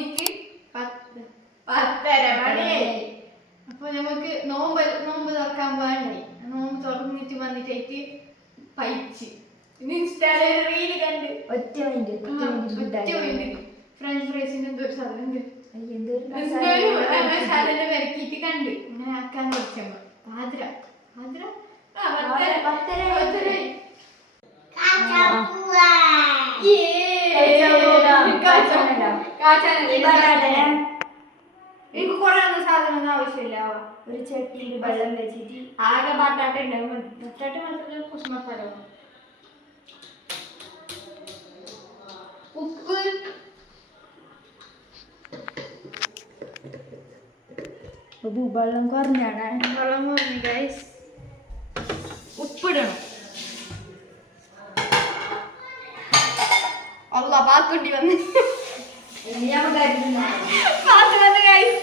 3 10:30 മണിയായി. അപ്പൊ നമുക്ക് നോമ്പ് തുറക്കാൻ പോകാനായി. നോമ്പ് തുറന്നിട്ട് വന്നിട്ടായിട്ട് പൈച്ച് ഇൻസ്റ്റാഗ്രാമിൽ റീല് കണ്ട് ഒറ്റ ഫ്രഞ്ച് ഫ്രൈസിന്റെ എന്തോ ഒരു സാധനം വരക്കിട്ട് കണ്ട് ഇങ്ങനെ ആക്കാൻ വെച്ചമ്മ പാതിര എനിക്ക് കൊറേ സാധനം ആവശ്യമില്ല. ഒരു ചട്ടിയിൽ വെള്ളം വെച്ചിട്ട് ആകെ ബട്ടാട്ട ഉണ്ടാവും. ബട്ടാട്ട മാത്രമല്ല കുറച്ച് മസാല ഉപ്പ് വെള്ളം കുറഞ്ഞാണ്. വെള്ളം കുറഞ്ഞു ഗൈസ്. ഉപ്പിടണം. അല്ല പാത്തുണ്ടി വന്ന് പാത്ത് വന്ന് ഗൈസ്.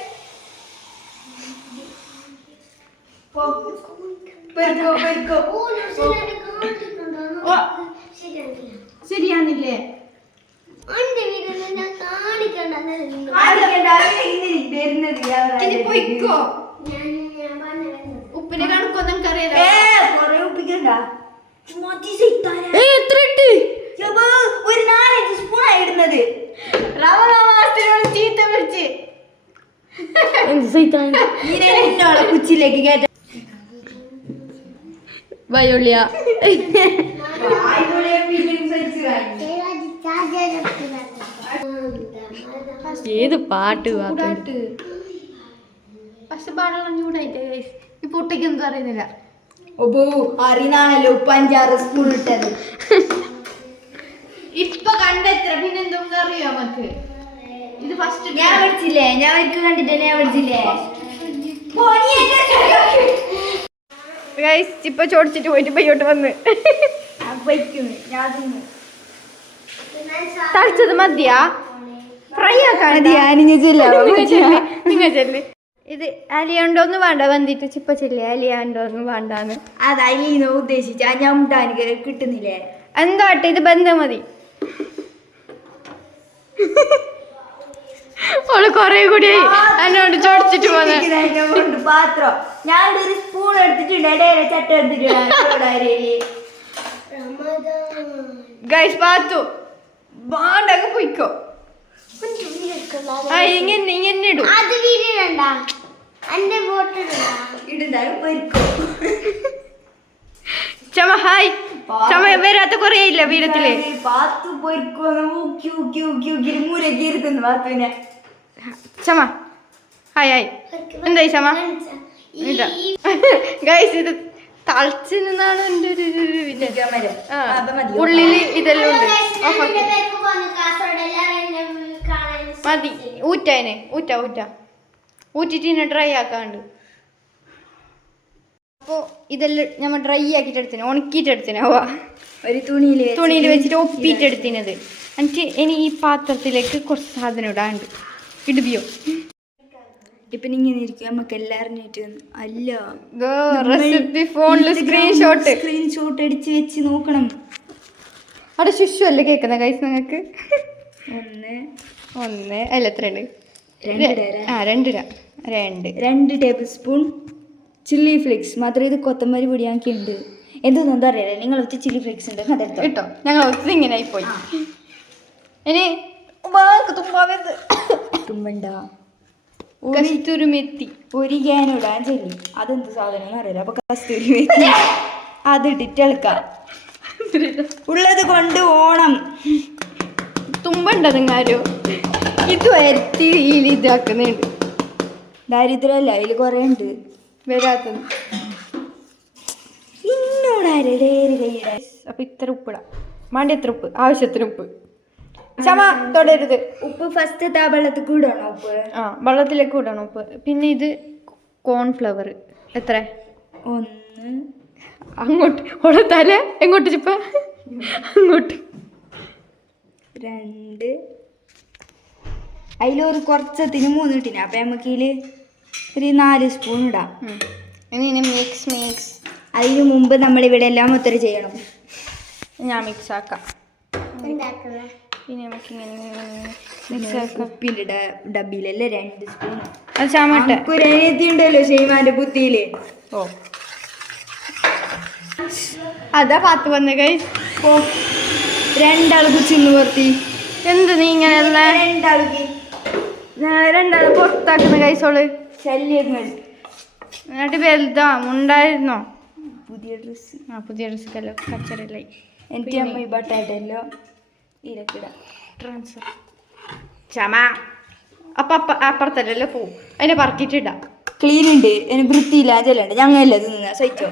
ശരിയാന്നില്ലേ? ഉപ്പിന്റെ കണക്കൊന്നും എനിക്കറിയാം. എത്ര ഇട്ട്? ഒരു 4-5 സ്പൂണായി ഇടുന്നത്. ചീത്ത പിടിച്ച് കുച്ചിലേക്ക് കേട്ട വയോളിയ ഏത് പാട്ട് പക്ഷെ പാടെല്ലാം ചൂടായിട്ട് ഈ പൊട്ടയ്ക്കൊന്നും അറിയുന്നില്ല. അറിയുന്നാണല്ലോ 5-6 സ്പൂൺ ഇട്ടത്. ഇപ്പൊ കണ്ടെത്ര പിന്നെന്തോ അറിയോ നമുക്ക്? ഇത് ഫസ്റ്റ് ഞാൻ പഠിച്ചില്ലേ? ഞാൻ എനിക്ക് കണ്ടിട്ട് ഞാൻ പഠിച്ചില്ലേ? ഇപ്പൊ ചോദിച്ചിട്ട് പോയിട്ട് പയ്യോട്ട് വന്ന് തളിച്ചത് മതിയാ? ഫ്രൈ ആക്കാൻ ഇത് അലിയാണ്ടോന്ന് വേണ്ട വന്നിട്ട് ചിപ്പ ചെല്ലി അലിയാണ്ടോന്ന് വേണ്ടാന്ന്. അത് അലിന്ന് ഉദ്ദേശിച്ച ഞാൻ കിട്ടുന്നില്ലേ? എന്താട്ടെ ഇത് ബന്ധം മതി. ഓള് കൊറേ കൂടി എന്നോട് ചോദിച്ചിട്ട് പോന്ന് പാത്രം ഞാൻ ഒരു സ്പൂൺ എടുത്തിട്ടുണ്ട്. ഇടയിലെ ചട്ട എടുത്തിട്ടുണ്ട്. ഗൈസ് പാത്തു വാണ്ടങ്ങ് പോയിക്കോ. ഇങ്ങനെ ഇടും. ചമ ഹായ് ചമ വരാത്ത കൊറേ ഇല്ല വീരത്തില്. ചമ ഹായ് ഹായ് എന്തായി ചമ? ഗൈസ് ഇത് തളിച്ച് നിന്നാണ് എൻ്റെ ഒരു ഉള്ളില് ഇതെല്ലാം ഉണ്ട്. മതി ഊറ്റതിന് ഊറ്റിട്ട് ഡ്രൈ ആക്കാണ്ട്. അപ്പോൾ ഇതെല്ലാം നമ്മൾ ഡ്രൈ ആക്കിയിട്ട് എടുത്തിന്, ഉണക്കിയിട്ട് എടുത്തിന്. ഒരു തുണിയിൽ വെച്ചിട്ട് ഒപ്പിയിട്ടെടുത്തിനത്. എന്നിട്ട് ഇനി ഈ പാത്രത്തിലേക്ക് കുറച്ച് സാധനം ഇടാണ്ട്. ഇടുവിയോ? ഇപ്പം ഇങ്ങനെ ഇരിക്കും നമുക്ക് എല്ലാവരും അല്ല റെസിപ്പി ഫോണിൽ സ്ക്രീൻഷോട്ട് അടിച്ച് വെച്ച് നോക്കണം. അവിടെ ശിശു അല്ലേ കേൾക്കുന്ന ഗൈസ് നിങ്ങൾക്ക്? 1 അല്ല എത്രയുണ്ട്? 2 ടേബിൾ സ്പൂൺ ചില്ലി ഫ്ലേക്സ്. മാത്രമേ ഇത് കൊത്തമ്പരി പൊടിയാക്കിയുണ്ട്. എന്തൊന്നും അറിയാലേ നിങ്ങൾ ഒത്തിരി ചില്ലി ഫ്ലേക്സ് ഉണ്ട് അതെടുത്തോ കേട്ടോ. ഞങ്ങൾ ഒത്തിരി ഇങ്ങനെ ആയിപ്പോയി. ഇനി തുമ്പണ്ട കസ്തൂരി മെത്തി ഒരു ക്യാൻ ഇടാൻ ചെല്ലി. അതെന്ത് സാധനം അറിയില്ല. അപ്പൊ കസ്തൂരി മെത്തി അതിട്ടിട്ട് ഇളക്കാം. ഉള്ളത് കൊണ്ട് ഓണം. തുമ്പണ്ടതെങ്ങാരോ ഇത് വരുത്തി ഇതാക്കുന്നുണ്ട്. ദാരിദ്ര്യമല്ല അതിൽ കുറേ ഉണ്ട് വരാത്തത്. ഇന്നോടാരുടെ കൈയിടാ. അപ്പൊ ഇത്ര ഉപ്പിടാം. മാണ്ടി എത്ര ഉപ്പ്? ആവശ്യത്തിന് ഉപ്പ്. ചമ തൊടരുത്. ഉപ്പ് ഫസ്റ്റ് വെള്ളത്തിൽ കൂടണം. ഉപ്പ് വെള്ളത്തിലേക്ക് ഇടണം ഉപ്പ്. പിന്നെ ഇത് കോൺഫ്ലവർ എത്ര? 1 അങ്ങോട്ട് ഓളെ തല എങ്ങോട്ട് ചിപ്പ? അങ്ങോട്ട് 2. അതിലൊരു കുറച്ചത്തിന് 3 ഇട്ടിന്. അപ്പം നമുക്ക് ഇതിൽ ഒരു 4 സ്പൂൺ ഇടാം. ഇനി മിക്സ്. അതിന് മുമ്പ് നമ്മളിവിടെ എല്ലാം ഒത്തിരി ചെയ്യണം. ഞാൻ മിക്സ് ആക്കാം. പിന്നെ നമുക്കിങ്ങനെ ഉപ്പിൻ്റെ ഡബ്ബിയിലല്ലേ 2 സ്പൂൺ. അത് ചാമട്ടെ ഒരു അനിയത്തി ഉണ്ടല്ലോ ഷെയ്മാന്റെ ബുദ്ധിയില്. ഓ അതാ പാത്ത് വന്ന് ഗൈസ്. ഓ 2 ആൾക്ക് ചിന്ന് പുറത്തി. എന്ത് നീ ഇങ്ങനെ 2 ആൾക്ക് 2 ആള് പുറത്താക്കുന്ന ഗൈസോള്. ശല്യങ്ങൾ. എന്നിട്ട് വലുതാ ഉണ്ടായിരുന്നോ പുതിയ ഡ്രസ്സ്. പുതിയ ഡ്രസ്സൊക്കെല്ലോ കച്ചറയിലായി. എനിക്ക് അമ്മ ഈ ബട്ടായിട്ടല്ലോ ഇരക്കിടാം. ട്രാൻസ്ഫർ ചമ അപ്പുറത്തല്ലല്ലോ പോവും. അതിനെ പറക്കിട്ടിടാം. ക്ലീൻ ഉണ്ട്, എനിക്ക് വൃത്തിയില്ല, ചെല്ലുണ്ട്. ഞങ്ങളല്ല തിന്നുക, സഹിച്ചോ.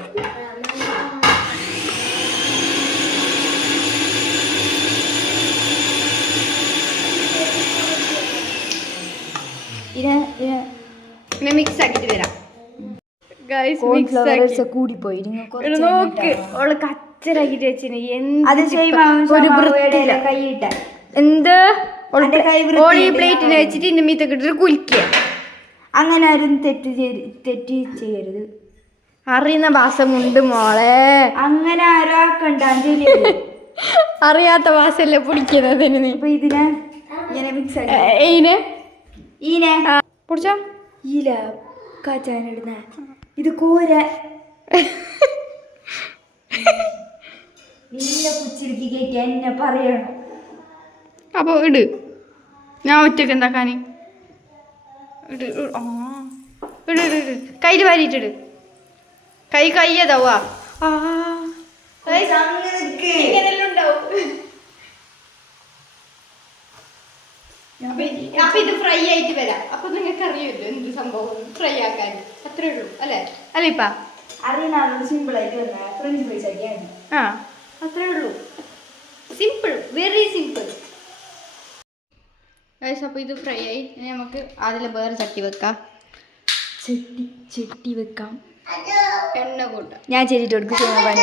പിന്നെ മിക്സ് ആക്കിട്ട് വരാം ഗൈസ്. കൂടിപ്പോയി നോക്ക് ഓള് കച്ചറാക്കിട്ട് വെച്ചിന്. അത് കൈയിട്ട എന്ത് ഓള് ഈ പ്ലേറ്റിന് വെച്ചിട്ട് ഇന്റെ മീത്തൊക്കെ ഇട്ടിട്ട് കുലിക്കുക. അങ്ങനെ ആരും തെറ്റ് ചെയ്യരുത്. അറിയുന്ന ഭാഷമുണ്ട് മോളെ. അങ്ങനെ ആരും ആക്കണ്ട. അറിയാത്ത ഭാഷയല്ലേ പിടിക്കുന്നതിന്. അപ്പൊ ഇതിനെ ഇങ്ങനെ മിക്സ് ആക്കി ഈനെ പിടിച്ചോ. ഈല കാച്ചാനിടുന്ന ഇത് കോര നിന്നെ കുച്ചിരിക്കി കയറ്റി എന്നെ പറയണം. അപ്പൊ ഇട്. ഞാൻ ഒറ്റക്ക് എന്താക്കാന്? ഇട് ഇട് ഇട് ഇട്. കയ്യിൽ വാരിയിട്ടിട്. കയ്യതാവാ. അപ്പൊ ഇത് ഫ്രൈ ആയിട്ട് വരാം. അപ്പൊ നിങ്ങൾക്ക് അറിയുമല്ലോ എന്ത് സംഭവം ഫ്രൈ ആക്കാൻ. അത്രേ ഉള്ളൂ അല്ലേ? അല്ല ഇപ്പ അറിയുന്ന സിമ്പിൾ ആയിട്ട് ഫ്രഞ്ച് ഫ്രൈസ് ആക്കിയാൽ അത്രേ ഉള്ളൂ. Simple, very simple. അപ്പൊ ഇത് ഫ്രൈ ആയി. ഇനി നമുക്ക് അതിൽ വേറെ ചട്ടി വെക്കാം. ചെട്ടി വെക്കാം. എണ്ണ കൂട്ടാം. ഞാൻ ചെരിട്ട് കൊടുക്കും. പണി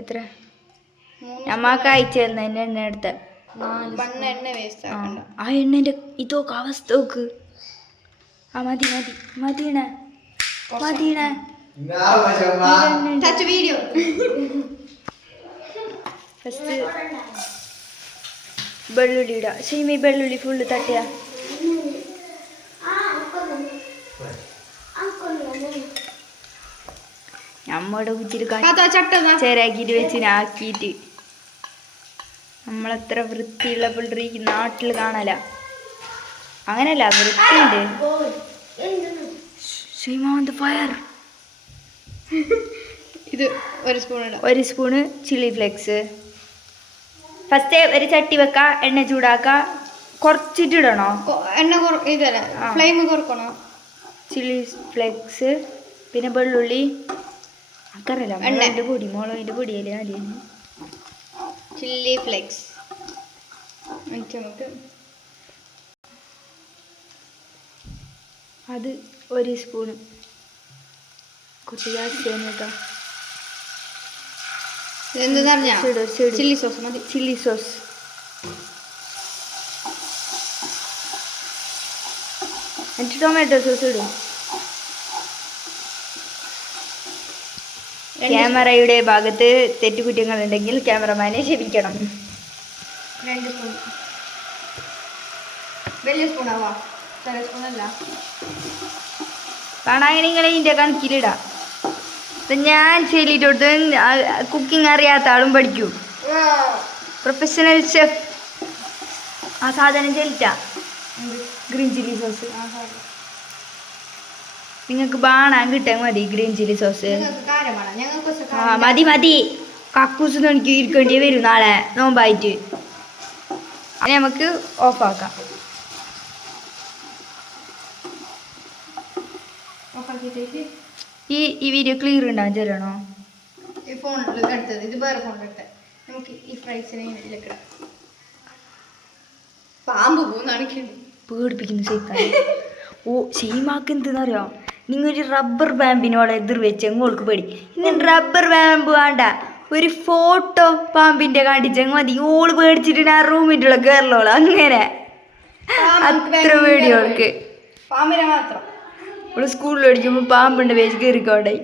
എത്ര നമ്മക്ക് അയച്ചു തന്ന എണ്ണ എടുത്ത എണ്ണ വേസ്റ്റ് ആക്കണ്ട. ആ എണ്ണന്റെ ഇതൊക്കെ അവസ്ഥ നോക്ക്. മതി മതിയണ വീഡിയോ. ഫസ്റ്റ് വെള്ളുള്ളി ഇടാം. ഷെയ്മി വെള്ളുള്ളി ഫുള്ള് തട്ടിയ നമ്മടെ കുച്ചിരി ചേരാക്കിട്ട് വെച്ചിനാക്കിയിട്ട് നമ്മളെത്ര വൃത്തിയുള്ള പിള്ളേർ ഈ നാട്ടിൽ കാണല. അങ്ങനെയല്ല, വൃത്തിയുണ്ട്. ഫയർ. ഇത് 1 സ്പൂൺ ഇടാം. 1 സ്പൂണ് ചില്ലി ഫ്ലേക്സ്. ഫസ്റ്റ് ഒരു ചട്ടി വെക്ക, എണ്ണ ചൂടാക്ക, കുറച്ചിട്ടിടണോ? എണ്ണ ഇതല്ല, ഫ്ലെയിം കുറക്കണോ? ചില്ലി ഫ്ലേക്സ്, പിന്നെ വെള്ളുള്ളി, അക്കറിയില്ല മുളകിൻ്റെ പൊടി, മുളകിൻ്റെ പൊടിയല്ലേ ആദ്യം. ചില്ലി ഫ്ലേക്സ് നമുക്ക് അത് 1 സ്പൂണ്. കുറച്ച് ജാസ്തി കേട്ടോ. എന്താ ചില്ലി സോസ് മതി. Chilli sauce. എന്നിട്ട് ടൊമാറ്റോ സോസ് ഇടും. ക്യാമറയുടെ ഭാഗത്ത് തെറ്റുകുറ്റങ്ങൾ ഉണ്ടെങ്കിൽ ക്യാമറമാനെ ക്ഷമിക്കണം. 2 സ്പൂൺ. വലിയ സ്പൂണാവാ, ചെറിയ സ്പൂണല്ല. കാണാങ്ങനെ ഇതിൻ്റെ കണക്കിലിടാം. ഞാൻ ചെയ്തിട്ട് കൊടുത്ത് കുക്കിംഗ് അറിയാത്ത ആളും പഠിക്കൂ. Professional chef. ആ സാധനം ചെല്ലിട്ടാ ഗ്രീൻ ചില്ലി സോസ്. നിങ്ങൾക്ക് ബാണാൻ കിട്ടാൻ മതി ഗ്രീൻ ചില്ലി സോസ്. മതി കക്കൂസ് നോക്കി ഇരിക്കേണ്ടി വരും നാളെ നോമ്പായിട്ട്. അതിന് നമുക്ക് ഓഫാക്കാം. ഈ വീഡിയോ ക്ലിയർ ഉണ്ടാകാൻ ചെല്ലണോ? ഈ ഫോണിൽ എടുത്തത്, ഇത് വേറെ ഫോണിലെടുത്ത. നമുക്ക് ഈ ഫ്രൈസിനെ ഇതിലേക്കിടാം. പാമ്പ് പോകുന്നതാണ് പേടിപ്പിക്കുന്നു സൈക്കാൻ. ഓ ഷെയ്മാക്ക് എന്തെന്നറിയോ, നിങ്ങൊരു റബ്ബർ ബാമ്പിനോടെ എതിർ വെച്ച് എങ്ങോൾക്ക് പേടി. ഇങ്ങനെ റബ്ബർ ബാമ്പ് വേണ്ട, ഒരു ഫോട്ടോ പാമ്പിന്റെ കാണിച്ചെങ്കിൽ മതി. ഓള് പേടിച്ചിട്ട് ആ റൂമിട്ടുള്ള കയറലോള്. അങ്ങനെ അത്ര പേടി ഓൾക്ക്. പാമ്പിനെ മാത്രം. ഓള് സ്കൂളിൽ പഠിക്കുമ്പോൾ പാമ്പിന്റെ പേജ് കയറിക്കോണ്ടായി.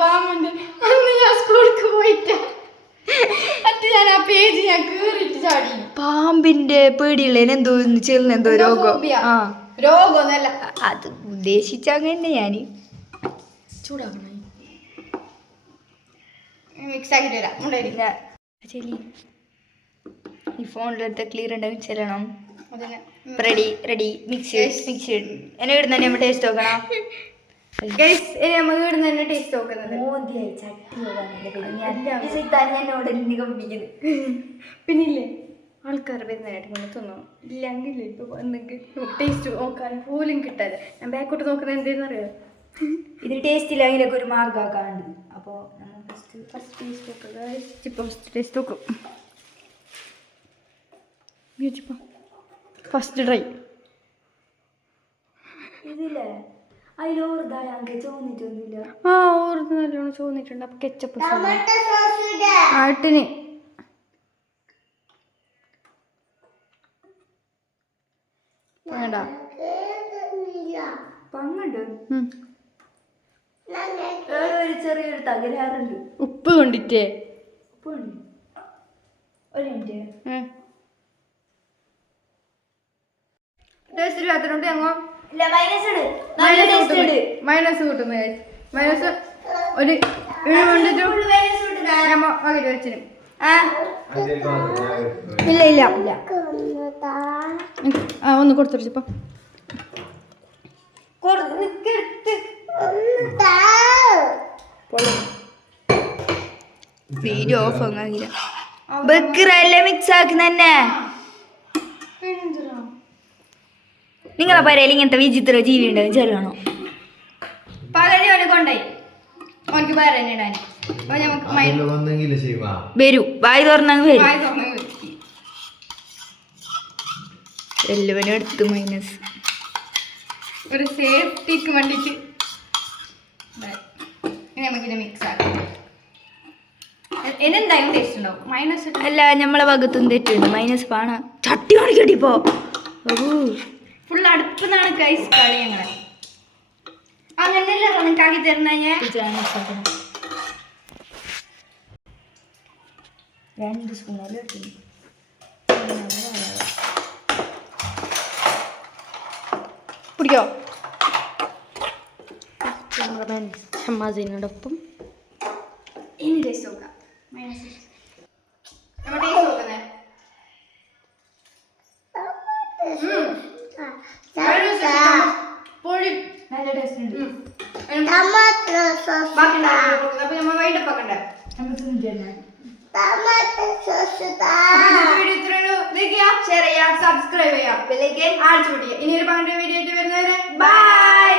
പാമ്പിന്റെ അന്ന് ഞാൻ സ്കൂളിലേക്ക് പോയിട്ട എന്നിട്ട് ഞാൻ ആ പേജ് ഞാൻ കീറിട്ട് ചാടി. പാമ്പിന്റെ പേടിയുള്ളതിന് എന്തോ ചെല്ലുന്ന എന്തോ രോഗം. ആ രോഗമൊന്നല്ല, അത് ഉദ്ദേശിച്ചങ്ങനെ ഞാന് ചൂടാക്കണ മിക്സ് ആക്കിട്ട് വരാം. ഉണ്ടായിരിക്കും ചെല്ലി ഈ ഫോണിലെടുത്ത ക്ലിയർ ഉണ്ടാവും ചെല്ലണം. അതിന് റെഡി റെഡി മിക്സ് മിക്സ് എന്നെ ഇടുന്ന നമ്മൾ ടേസ്റ്റ് നോക്കണം. ഗൈസ് ഇനി നമുക്ക് ഇവിടുന്ന് തന്നെ ടേസ്റ്റ് നോക്കുന്നത്. പിന്നില്ലേ ആൾക്കാർ വരുന്നതായിട്ട് കൊണ്ട് തിന്നോ ഇല്ലെങ്കിൽ ഇപ്പൊ വന്നെങ്കിൽ ടേസ്റ്റ് നോക്കാൻ പോലും കിട്ടാതെ ഞാൻ ബാക്കോട്ട് നോക്കുന്നത് എന്തെന്ന് അറിയാം. ഇതിന് ടേസ്റ്റ് ഇല്ല അതിലൊക്കെ ഒരു മാർഗമാക്കാണ്ട്. അപ്പോൾ ഫസ്റ്റ് ടേസ്റ്റ് നോക്കുക. ഫസ്റ്റ് ടേസ്റ്റ് നോക്കും. ഫസ്റ്റ് ട്രൈ ഇതില്ലേ അതിലോർതായ ചോന്നിട്ടൊന്നുമില്ല. ആ ഓർത്ത് നല്ലോണം ചോന്നിട്ടുണ്ട്. അപ്പൊ കെച്ചപ്പ് ആട്ടിന് വേണ്ട പങ്ങുണ്ട് ഒരു ചെറിയൊരു തകരാറുണ്ട്. ഉപ്പ് കൊണ്ടിട്ടേ ഉപ്പുണ്ട്. ഒരു മിനിറ്റ് ടേസ്റ്റ് ഇല്ലാത്തതുകൊണ്ട് ഞങ്ങൾ മൈനസ് മൈനസ് കൂട്ടുന്നു. മൈനസ് ഒരു വകയിൽ വെച്ചിന്. ഇല്ല ഇല്ല ഇല്ല ആ ഒന്ന് കൊടുത്തിരിച്ചപ്പോ വീഡിയോ ഓഫ് ആകില്ല. ബക്കറല്ലേ മിക്സ് ആക്കുന്നന്നെ. നിങ്ങളെ പറയല് ഇങ്ങനത്തെ വിചിത്ര ജീവി ഉണ്ടാവും ചെല്ലണോ. പകരം അവനെ കൊണ്ടായി അവനക്ക് വേറെ തന്നെ ഇടാൻ വരൂ വായി തുറന്നങ്ങ് വരും. നമുക്ക് എല്ലാവരും എടുത്ത് മൈനസ് ഒരു സേഫ്റ്റിക്ക് വേണ്ടിട്ട് നമുക്കിത് മിക്സ് ആക്കാം. എന്തായാലും ടേസ്റ്റ് ഉണ്ടാവും. മൈനസ് അല്ല നമ്മളെ ഭാഗത്തും തെറ്റുണ്ട്. മൈനസ് പാണ ചട്ടി കാണിക്കട്ടിപ്പോ ഫുൾ അടുപ്പ് നിന്നാണ് കൈസ് കളി ഞങ്ങളെ. അങ്ങനെയല്ല കണക്കാക്കി തരുന്ന ഞാൻ 2 സ്പൂൺ പിടിക്കോ ഷമ്മാസിനോടൊപ്പം ഇനി ടേസ്റ്റ് നോക്കാം. നമ്മൾ ടേസ്റ്റ് നോക്കുന്നേ പൊഴി നല്ല ടേസ്റ്റ് ഉണ്ട്. അപ്പൊ നമ്മൾ വൈകിട്ട് വെക്കണ്ടേ. ഷെയർ ചെയ്യാം, സബ്സ്ക്രൈബ് ചെയ്യാം, ബെൽ ഐക്കൺ അടിച്ചു പൊട്ടിക്കുക. ഇനി ഒരു വീഡിയോ ആയിട്ട് വരുന്നവരെ ബൈ.